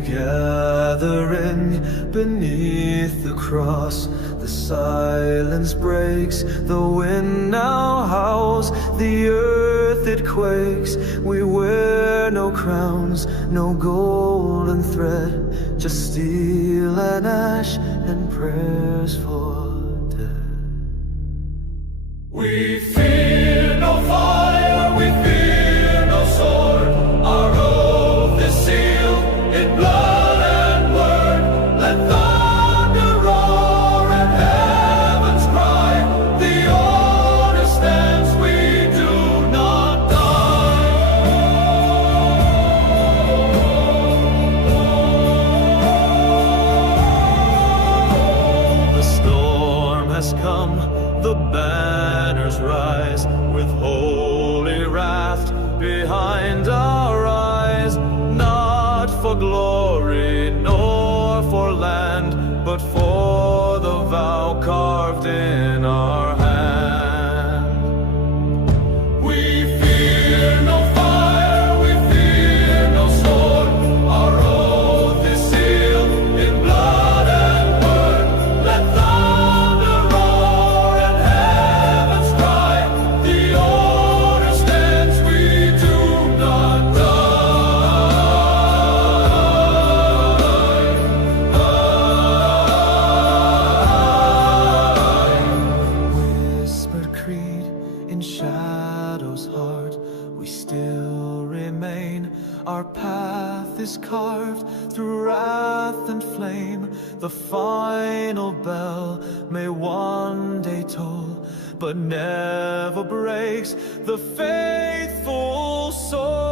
gathering beneath the cross. The silence breaks, the wind now howls, the earth it quakes. We wear no crowns, no golden thread, just steel and ash and prayers for dead. We fear no fire, we fear no sword. Our oath is sealed in blood and word. Let thunder roar and heavens cry. The order stands, we do not die. The storm has come, the banners rise, with holy wrath behind our eyes. Not for glory nor for land, but for the vow carved in our hand. We fear no fire, we fear no sword. Our oath is sealed in blood and word. Let thunder roar and heavens cry. The order stands, we do not Whispered creed in shadow's heart, we still remain. Our path is carved through wrath and flame. The final bell may one day toll, but never breaks the faithful soul.